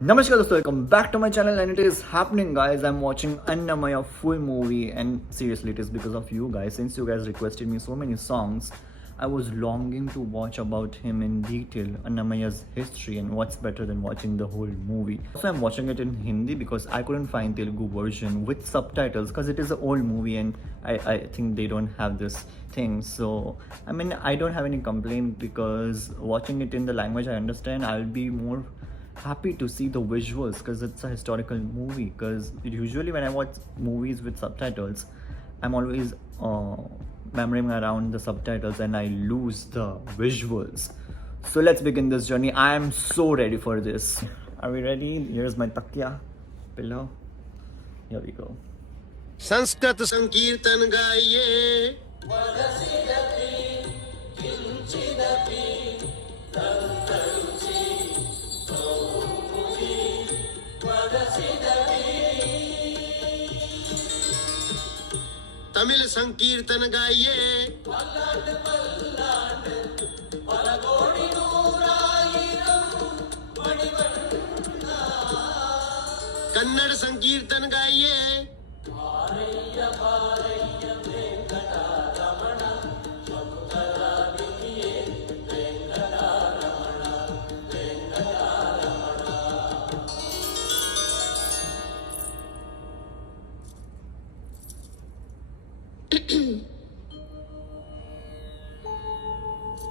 Namaskar dosto, welcome back to my channel and it is happening guys. I'm watching Annamaya full movie and seriously it is because of you guys. Since you guys requested me so many songs, I was longing to watch about him in detail, Annamaya's history, and what's better than watching the whole movie. So I'm watching it in Hindi because I couldn't find Telugu version with subtitles because it is an old movie and I think they don't have this thing. So I mean I don't have any complaint because watching it in the language I understand, I'll be more happy to see the visuals because it's a historical movie. Because usually when I watch movies with subtitles, I'm always memorizing around the subtitles and I lose the visuals. So let's begin this journey. I am so ready for this. Are we ready? Here's my takya pillow. Here we go. Sanskrit संकीर्तन गाइए तमिल संकीर्तन गाइए कन्नड़ संकीर्तन गाइए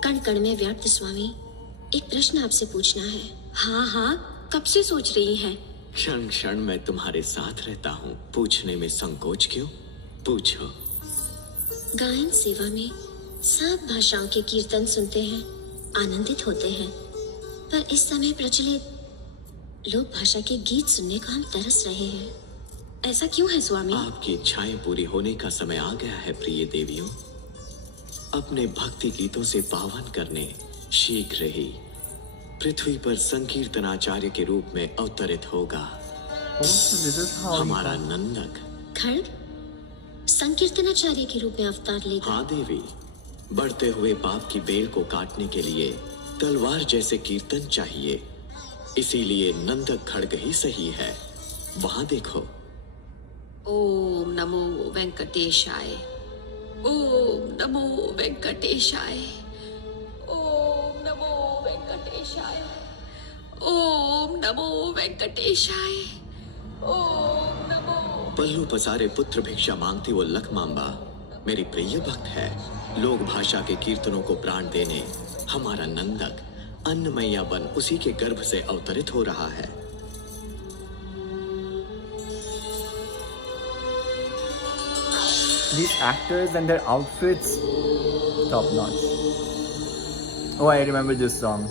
कण कण में व्याप्त स्वामी, एक प्रश्न आपसे पूछना है। हाँ हाँ, कब से सोच रही हैं? क्षण क्षण मैं तुम्हारे साथ रहता हूँ, पूछने में संकोच क्यों? पूछो। गायन सेवा में सब भाषाओं के कीर्तन सुनते हैं, आनंदित होते हैं, पर इस समय प्रचलित लोक भाषा के गीत सुनने को हम तरस रहे हैं। ऐसा क्यों है स्वामी? आपकी इच्छाएं पूरी होने का समय आ गया है प्रिय देवियों। अपने भक्ति गीतों से पावन करने शीघ्र ही पृथ्वी पर संकीर्तनाचार्य के रूप में अवतरित होगा हमारा नंदक। खड्ग संकीर्तनाचार्य के रूप में अवतार लेगा? हाँ देवी, बढ़ते हुए पाप की बेल को काटने के लिए तलवार जैसे कीर्तन चाहिए, इसीलिए नंदक खड्ग ही सही है। वहां देखो। ओम नमो वेंकटेशाय, ओम नमो वेंकटेशाय, ओम नमो वेंकटेशाय, ओम नमो वेंकटेशाय, ओम नमो। पल्लू पसारे पुत्र भिक्षा मांगती वो लखमांबा मेरी प्रिय भक्त है। लोक भाषा के कीर्तनों को प्राण देने हमारा नंदक अन्नमैया बन उसी के गर्भ से अवतरित हो रहा है। These actors and their outfits, top notch. Oh, I remember this song.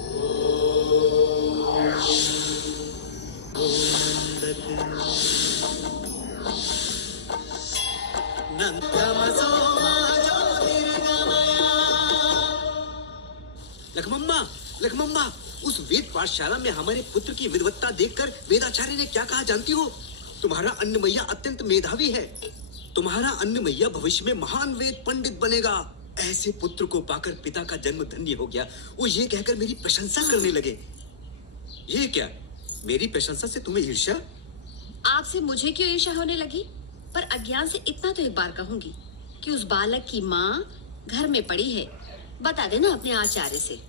लखमम्मा, लखमम्मा, उस वेद पाठशाला में हमारे पुत्र की विद्वत्ता देखकर वेदाचार्य ने क्या कहा जानती हो? तुम्हारा अन्नमैया अत्यंत मेधावी है। तुम्हारा अन्नमैया भविष्य में महान वेद पंडित बनेगा। ऐसे पुत्र को पाकर पिता का जन्म धन्य हो गया। वो ये कहकर मेरी प्रशंसा करने लगे। ये क्या? मेरी प्रशंसा से तुम्हें ईर्ष्या? आपसे मुझे क्यों ईर्ष्या होने लगी? पर अज्ञान से इतना तो एक बार कहूंगी कि उस बालक की माँ घर में पड़ी है। बता देना अपने आचार्य से।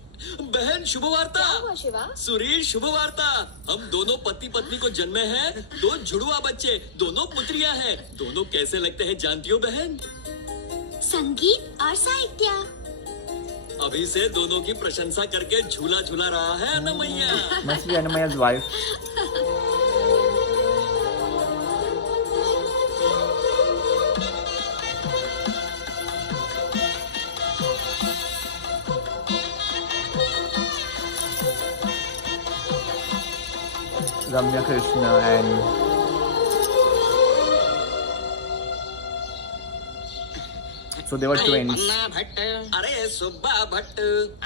बहन शुभ वार्ता। क्या हुआ शिवा? सुरील शुभ वार्ता। हम दोनों पति पत्नी को जन्मे हैं दो जुड़वा बच्चे, दोनों पुत्रियां हैं। दोनों कैसे लगते हैं जानती हो बहन? संगीत और साहित्य। अभी से दोनों की प्रशंसा करके झूला झूला रहा है Annamayya. Must be Annamaya's wife. Ramya Krishna and so they were twins. पन्ना भट्ट, अरे सुब्बा भट्ट,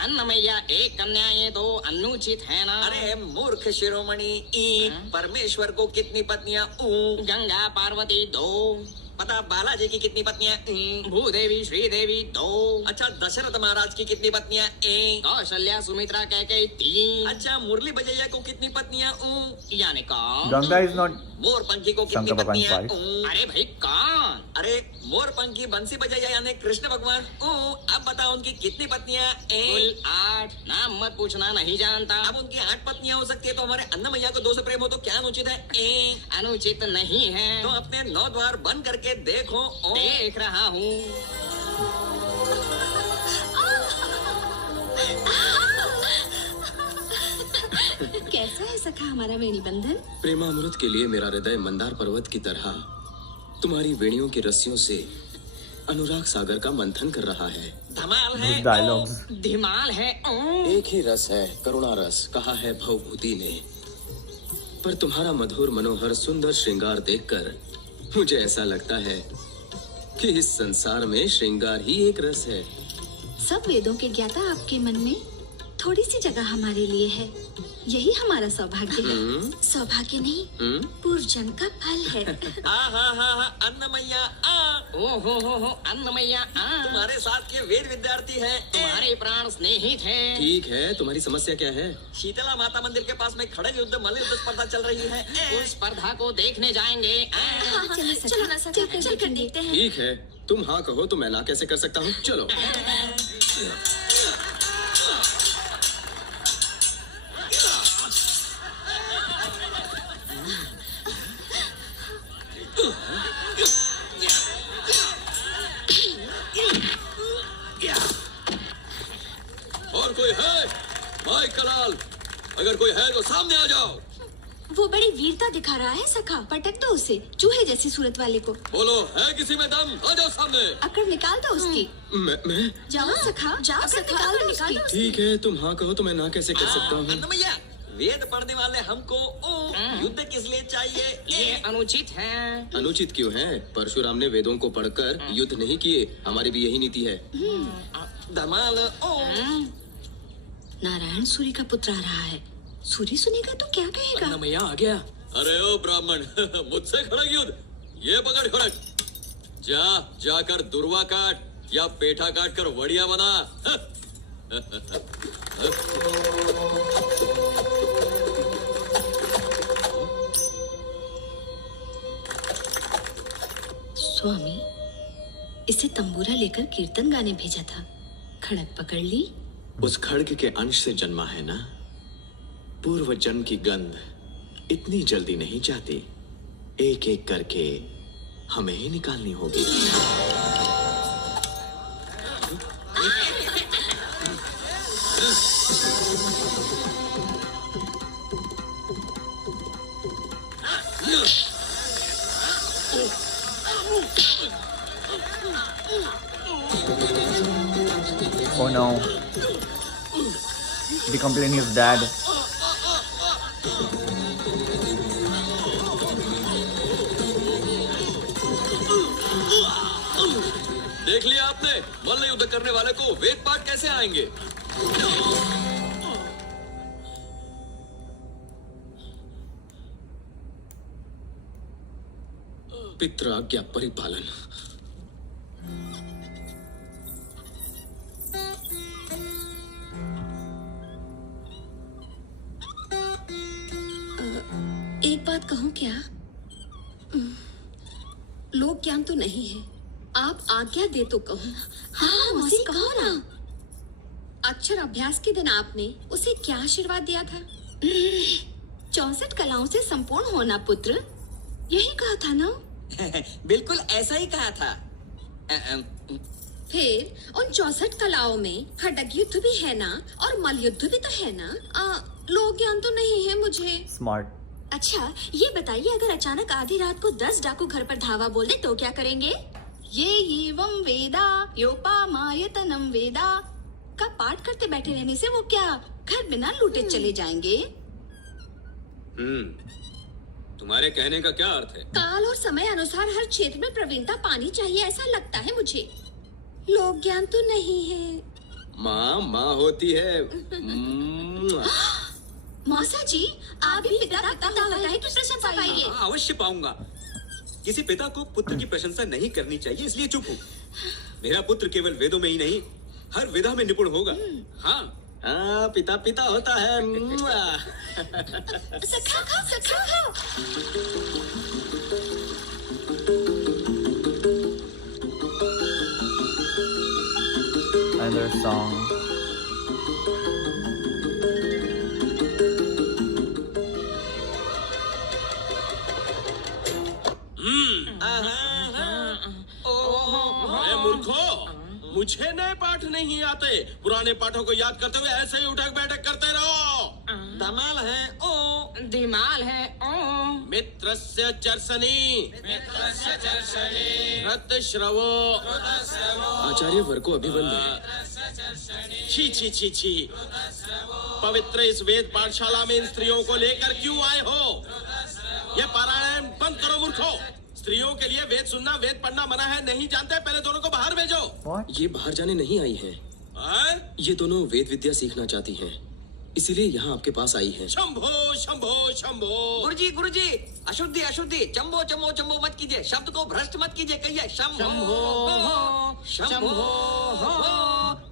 अन्नमैया एक कन्या ये दो अनुचित है ना? अरे मूर्ख शिरोमणि ई, परमेश्वर को कितनी पत्नियां ऊ? गंगा पार्वती दो, बता बालाजी की कितनी पत्नियां? भूदेवी, श्रीदेवी 2। अच्छा, दशरथ महाराज की कितनी पत्नियां? कौशल्या, सुमित्रा, कैकेयी 3। अच्छा, मुरली बजैया को कितनी पत्नियां? यानी कौन? Ganga is not मोरपंखी को कितनी Shankar Bhagwan's पत्नियां? wife. अरे भाई कौन? अरे मोरपंखी बंसी बजैया यानी कृष्ण भगवान। अब बताओ उनकी कितनी पत्नियां? कुल 8। नाम मत पूछना, नहीं जानता। अब उनकी 8 पत्नियां हो सकती है, तो हमारे अन्नमैया को 2 से प्रेम हो तो क्या अनुचित है? अनुचित नहीं है। तो अपने 9 द्वार बंद करके देखो। देख रहा हूँ। कैसा है सखा हमारा वेणी बंधन? प्रेमामृत के लिए मेरा हृदय मंदार पर्वत की तरह तुम्हारी वेणियों की रस्सियों से अनुराग सागर का मंथन कर रहा है। धमाल है। good dialogues. धीमाल है। एक ही रस है, करुणा रस, कहा है भवभूति ने। पर तुम्हारा मधुर मनोहर सुंदर श्रृंगार देखकर मुझे ऐसा लगता है कि इस संसार में श्रृंगार ही एक रस है। सब वेदों के ज्ञाता आपके मन में थोड़ी सी जगह हमारे लिए है। यही हमारा सौभाग्य है। सौभाग्य नहीं, पूर्व जन्म का फल है। अन्नमैया ओ हो अन्नमैया तुम्हारे साथ के वेद विद्यार्थी हैं। तुम्हारे प्राण स्नेहित हैं। ठीक है, तुम्हारी समस्या क्या है? शीतला माता मंदिर के पास में खड़ग युद्ध मल्लयुद्ध स्पर्धा चल रही है। उस स्पर्धा को देखने जाएंगे। चलो ना सखा, चल कर देखते हैं। ठीक है, तुम हाँ कहो तो मैं ना कैसे कर सकता हूँ? चलो। और कोई है? भाई कलाल, अगर कोई है तो सामने आ जाओ। वो बड़ी वीरता दिखा रहा है सखा, पटक दो उसे, चूहे जैसी सूरत वाले को। बोलो, है किसी में दम? आ जाओ सामने। अकड़ निकाल दो उसकी। मैं जाओ सखा, जाओ निकाल दो उसकी। ठीक है, तुम हाँ कहो तो मैं ना कैसे कर सकता हूँ? अन्नमैया, वेद पढ़ने वाले हमको युद्ध किस लिए चाहिए? ये अनुचित है। अनुचित क्यों है? परशुराम ने वेदों को पढ़कर युद्ध नहीं किए, हमारी भी यही नीति है। धमाल। नारायण सूर्य का पुत्र आ रहा है। सूर्य सुनेगा तो क्या कहेगा? अन्नमैया आ गया। अरे ओ ब्राह्मण, मुझसे खड़ग युद्ध? ये पकड़ खड़ग। जाकर दुर्वा काट या पेठा काट कर वड़िया बना। स्वामी, इसे तंबूरा लेकर कीर्तन गाने भेजा था। खड़क पकड़ ली। उस खड़ग के अंश से जन्मा है ना। पूर्व जन्म की गंध इतनी जल्दी नहीं जाती, एक एक करके हमें ही निकालनी होगी। Oh no. The complaint is dad. देख लिया आपने, मल्ल युद्ध करने वाले को वेद पाठ कैसे आएंगे? पितृ आज्ञा परिपालन। एक बात कहूँ क्या? लोक ज्ञान तो नहीं है, आप आज्ञा दे तो कहूँ। हाँ मौसी कहो ना। अक्षर अभ्यास के दिन आपने उसे क्या आशीर्वाद दिया था? 64 कलाओं से संपूर्ण होना पुत्र, यही कहा था ना? बिल्कुल ऐसा ही कहा था। फिर उन 64 कलाओं में खड्ग युद्ध भी है ना, और मल युद्ध भी तो है ना? लोक ज्ञान तो नहीं है मुझे। Smart. अच्छा ये बताइए, अगर अचानक आधी रात को 10 डाकू घर पर धावा बोल दे तो क्या करेंगे? ये एवं वेदा योपामायतनम वेदा का पाठ करते बैठे रहने से वो क्या घर बिना लूटे चले जाएंगे? तुम्हारे कहने का क्या अर्थ है? काल और समय अनुसार हर क्षेत्र में प्रवीणता पानी चाहिए, ऐसा लगता है मुझे। लोक ज्ञान तो नहीं है। माँ होती है। मौसा जी, आप भी पिता बताए कि प्रशंसा पाइए। अवश्य पाऊंगा। किसी पिता को पुत्र की प्रशंसा नहीं करनी चाहिए, इसलिए चुप हूँ। मेरा पुत्र केवल वेदों में ही नहीं, हर विधा में निपुण होगा। हाँ, हाँ, पिता पिता होता है। सखा खाओ, सखा खाओ। Another song. अरे मूर्खो, मुझे नए पाठ नहीं आते। पुराने पाठों को याद करते हुए ऐसे ही उठक बैठक करते रहो। धमाल है ओ, धीमाल है ओ, मित्रस्य चर्सनी रत श्रवो। आचार्य वर को अभिवंदन। छी छी छी छी, पवित्र इस वेद पाठशाला में इन स्त्रियों को लेकर क्यों आए हो? ये पारायण बंद करो मूर्खो। स्त्रियों के लिए वेद सुनना, वेद पढ़ना मना है, नहीं जानते? पहले दोनों को बाहर भेजो। What? ये बाहर जाने नहीं आई हैं। ये दोनों वेद विद्या सीखना चाहती हैं, इसीलिए यहाँ आपके पास आई हैं। शंभो शंभो शंभो। गुरुजी, अशुद्धि अशुद्धि, चंबो चंबो चंबो मत कीजिए, शब्द को भ्रष्ट मत कीजिए, कहिए शंभो शंभो,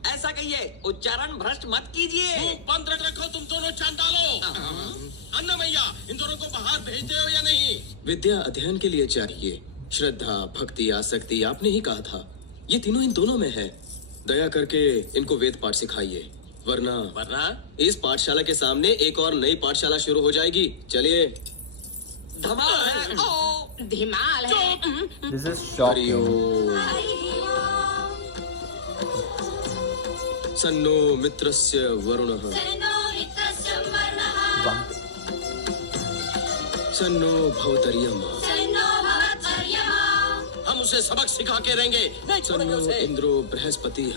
ऐसा कहिए, उच्चारण भ्रष्ट मत कीजिए। बंद रखो तुम दोनों चांडालो। अन्नमैया, इन दोनों को बाहर भेजते हो या नहीं? विद्या अध्ययन के लिए चाहिए, श्रद्धा भक्ति आसक्ति आपने ही कहा था, ये तीनों इन दोनों में है। दया करके इनको वेद पाठ सिखाइए, वरना इस पाठशाला के सामने एक और नई पाठशाला शुरू हो जाएगी। चलिए। धमाल है ओ, धीमाल है। This is shocking. सन्नो मित्रस्य वरुणः Wow. सन्नो भवतर्यम। हम उसे सबक सिखा के रहेंगे। सन्नो इंद्रो बृहस्पति है।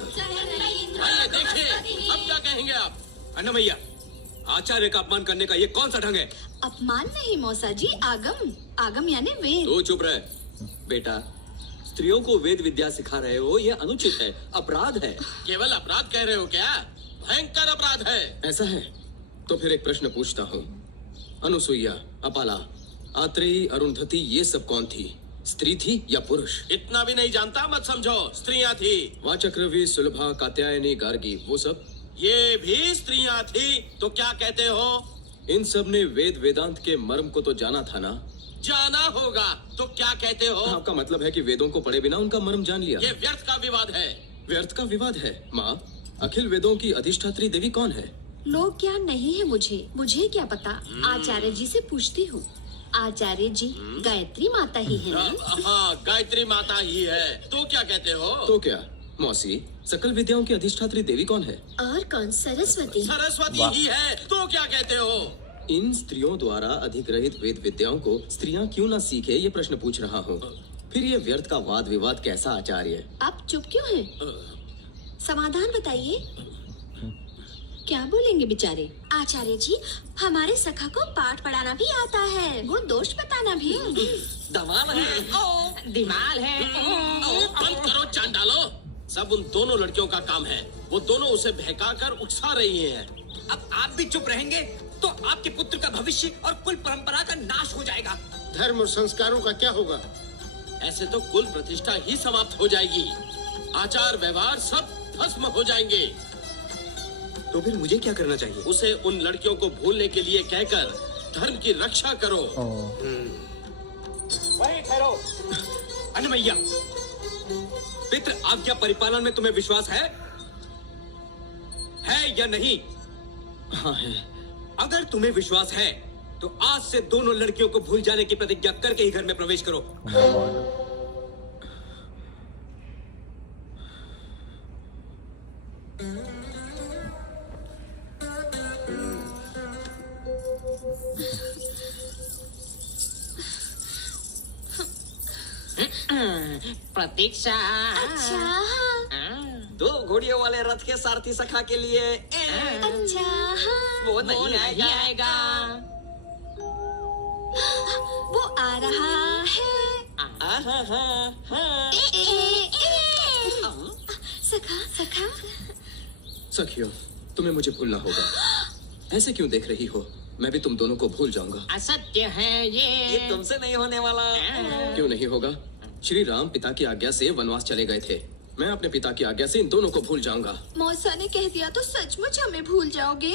आइए देखिए, अब क्या कहेंगे आप? अन्नमैया, आचार्य का अपमान करने का ये कौन सा ढंग है? अपमान नहीं मौसा जी, आगम। आगम यानी वेद। तो चुप रहे बेटा। स्त्रियों को वेद विद्या सिखा रहे हो, ये अनुचित है, अपराध है। केवल अपराध कह रहे हो क्या? भयंकर अपराध है। ऐसा है तो फिर एक प्रश्न पूछता हूँ। अनुसुईया, अपाला, आत्रेयी, अरुंधति, ये सब कौन थी? स्त्री थी या पुरुष? इतना भी नहीं जानता मत समझो, स्त्रियां थी। वाचक्रवी, सुलभा, कात्यायनी, गार्गी, वो सब ये भी स्त्रियां थी। तो क्या कहते हो? इन सब ने वेद वेदांत के मर्म को तो जाना था ना? जाना होगा तो क्या कहते हो? आपका मतलब है कि वेदों को पढ़े बिना उनका मर्म जान लिया? ये व्यर्थ का विवाद है। व्यर्थ का विवाद है? माँ, अखिल वेदों की अधिष्ठात्री देवी कौन है? लोक ज्ञान नहीं है मुझे क्या पता। आचार्य जी से पूछती हूँ। आचार्य जी गायत्री माता ही है ना? हाँ, गायत्री माता ही है। तो क्या कहते हो? तो क्या मौसी, सकल विद्याओं की अधिष्ठात्री देवी कौन है? और कौन? सरस्वती। सरस्वती ही है। तो क्या कहते हो? इन स्त्रियों द्वारा अधिग्रहित वेद विद्याओं को स्त्रियां क्यों ना सीखे, ये प्रश्न पूछ रहा हूँ। फिर ये व्यर्थ का वाद विवाद कैसा आचार्य? आप चुप क्यों हैं? समाधान बताइए। क्या बोलेंगे बेचारे? आचार्य जी, हमारे सखा को पाठ पढ़ाना भी आता है, गुण दोष बताना भी। धमाल है ओ, धीमाल है ओ। बंद करो चांडालो। सब उन दोनों लड़कियों का काम है। वो दोनों उसे बहकाकर उकसा रही हैं। अब आप भी चुप रहेंगे तो आपके पुत्र का भविष्य और कुल परंपरा का नाश हो जाएगा। धर्म और संस्कारों का क्या होगा? ऐसे तो कुल प्रतिष्ठा ही समाप्त हो जाएगी, आचार व्यवहार सब भस्म हो जाएंगे। तो फिर मुझे क्या करना चाहिए? उसे उन लड़कियों को भूलने के लिए कहकर धर्म की रक्षा करो। वहीं ठहरो। अन्नमैया, पितृ आज्ञा परिपालन में तुम्हें विश्वास है या नहीं? हाँ है। अगर तुम्हें विश्वास है तो आज से दोनों लड़कियों को भूल जाने की प्रतिज्ञा करके ही घर में प्रवेश करो। प्रतीक्षा। अच्छा। दो घोड़ियों वाले रथ के सारथी सखा के लिए अच्छा। वो नहीं आएगा। वो आ रहा है। सखा, सखा। सखियो, तुम्हें मुझे भूलना होगा। ऐसे क्यों देख रही हो? मैं भी तुम दोनों को भूल जाऊंगा। असत्य है ये तुमसे नहीं होने वाला। क्यों नहीं होगा? श्री राम पिता की आज्ञा से वनवास चले गए थे। मैं अपने पिता की आज्ञा से इन दोनों को भूल जाऊंगा। मौसा ने कह दिया तो सचमुच हमें भूल जाओगे?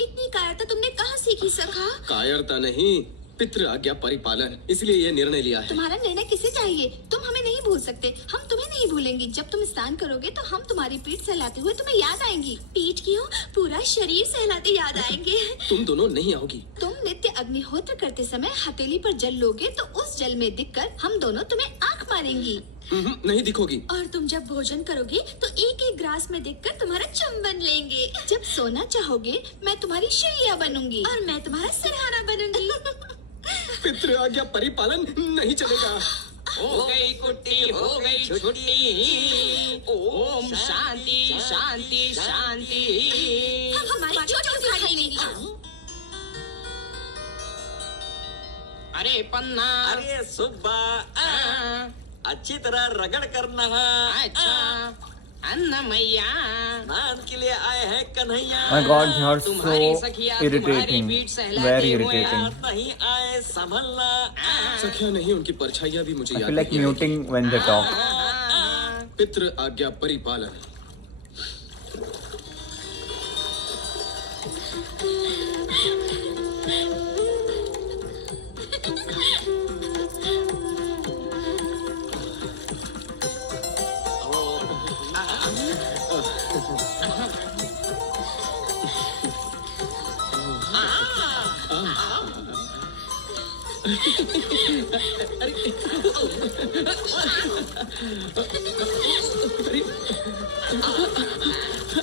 इतनी कायरता तुमने कहाँ सीखी सखा? कायरता नहीं, पितृ आज्ञा परिपालन, इसलिए ये निर्णय लिया है। तुम्हारा निर्णय किसे चाहिए? तुम हमें नहीं भूल सकते, हम तुम्हें नहीं भूलेंगे। जब तुम स्नान करोगे तो हम तुम्हारी पीठ सहलाते हुए तुम्हें याद आएंगी। पीठ क्यों, पूरा शरीर सहलाते याद आएंगे। तुम दोनों नहीं आओगी। तुम नित्य अग्निहोत्र करते समय हथेली पर जल लोगे तो उस जल में दिखकर हम दोनों तुम्हें आंख मारेंगी। नहीं दिखोगी। और तुम जब भोजन करोगे तो एक एक ग्रास में देखकर तुम्हारा चुंबन लेंगे। जब सोना चाहोगे मैं तुम्हारी शैया बनूंगी और मैं तुम्हारा सिरहाना बनूंगी। पितृ आज्ञा परिपालन नहीं चलेगा। हो गई कुट्टी, हो गई छुट्टी। ओम शांति शांति शांति। हमारी चोटी उखाड़ लेंगी। अरे पन्ना, अरे सुब्बा, अच्छी तरह रगड़ करना। अच्छा अन्नमैया, स्नान के लिए आए हैं Kanhaiya. My God, they are तुम्हारी so सखिया irritating, तुम्हारी पीठ सहलाते very हुए irritating. याद नहीं आए संभलना। सखिया नहीं, उनकी परछाइयां भी मुझे I याद feel like नहीं आएगी। muting when they talk. पितृ आज्ञा परिपालन।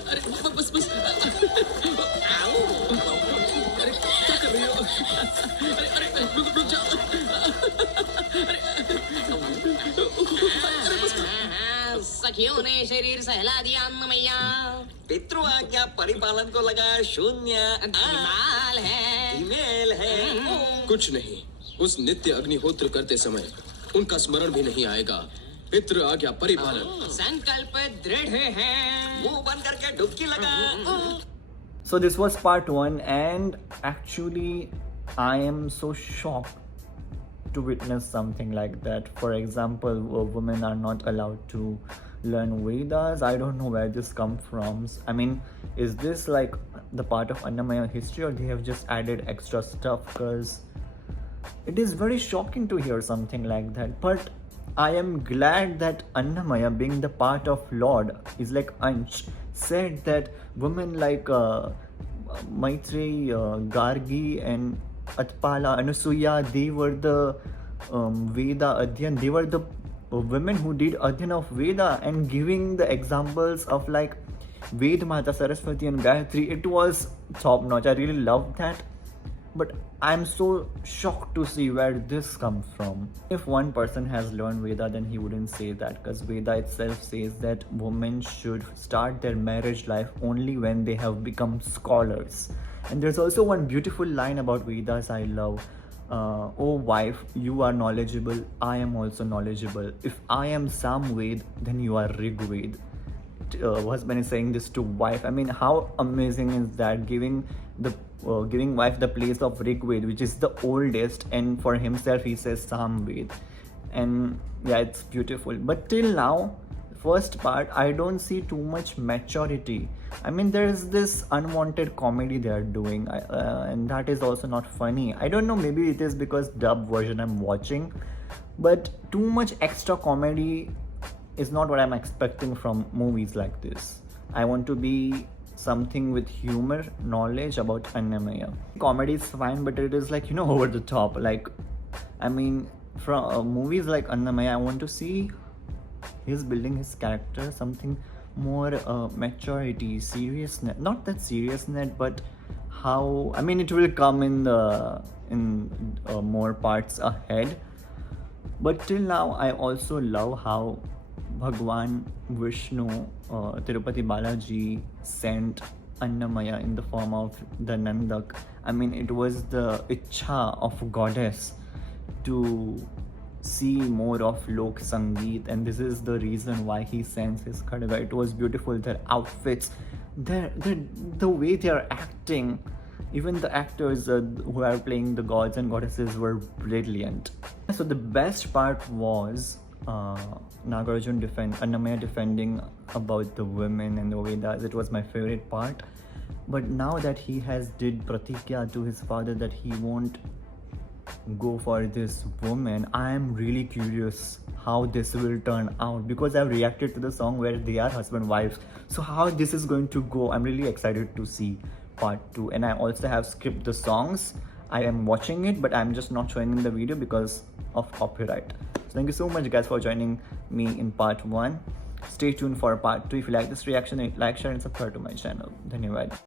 अरे बस बस। अरे क्या कर रही हो? अरे रुक जाओ। सखियों ने शरीर सहला दिया अन्नमैया। पितृ आज्ञा परिपालन को लगा शून्य। धीमाल है, ईमेल है। कुछ नहीं, उस नित्य अग्निहोत्र करते समय उनका स्मरण भी नहीं आएगा। पितृ आज्ञा परिपालन। संकल्प दृढ़ है। मुंह बंद करके डुबकी लगा। So this was part 1, and actually I am so shocked to witness something like that. For example, women are not allowed to learn Vedas. I don't know where this comes from. I mean, is this like the part of Annamaya history, or they have just added extra stuff? Because it is very shocking to hear something like that. But I am glad that Annamaya, being the part of Lord, is like Ansh, said that women like Maitri, Gargi, and Atpala, Anusuya, they were the Veda Adhyan. They were the women who did Adhyan of Veda, and giving the examples of like Ved Mata, Saraswati, and Gayatri. It was top notch. I really loved that. But I'm so shocked to see where this comes from. If one person has learned Veda, then he wouldn't say that, because Veda itself says that women should start their marriage life only when they have become scholars. And there's also one beautiful line about Vedas I love. Oh wife, you are knowledgeable, I am also knowledgeable. If I am Samved, then you are Rigved. Husband is saying this to wife. I mean, how amazing is that? Giving wife the place of Rigved, which is the oldest, and for himself he says Samved. And yeah, it's beautiful. But till now, first part, I don't see too much maturity. I mean, there is this unwanted comedy they are doing, and that is also not funny. I don't know, maybe it is because dub version I'm watching, but too much extra comedy is not what I'm expecting from movies like this. I want to be something with humor, knowledge about Annamaya. Comedy is fine, but it is like, over the top. Like, I mean, from movies like Annamaya, I want to see he's building his character, something more maturity, seriousness. Not that seriousness, but how, I mean, it will come in more parts ahead. But till now, I also love how Bhagwan Vishnu, Tirupati Balaji sent Annamaya in the form of the Nandak. I mean, it was the Ichha of goddess to see more of Lok Sangeet, and this is the reason why he sends his Khadga. It was beautiful, their outfits, the way they are acting. Even the actors who are playing the gods and goddesses were brilliant. So the best part was Nagarjun Annamaya defending about the women and the Vedas. It was my favorite part. But now that he has did pratikya to his father that he won't go for this woman, I am really curious how this will turn out, because I've reacted to the song where they are husband wives. So how this is going to go, I'm really excited to see part 2. And I also have skipped the songs. I am watching it, but I'm just not showing in the video because of copyright. So thank you so much guys for joining me in part 1. Stay tuned for part 2. If you like this reaction, like, share and subscribe to my channel. Dhanyawad.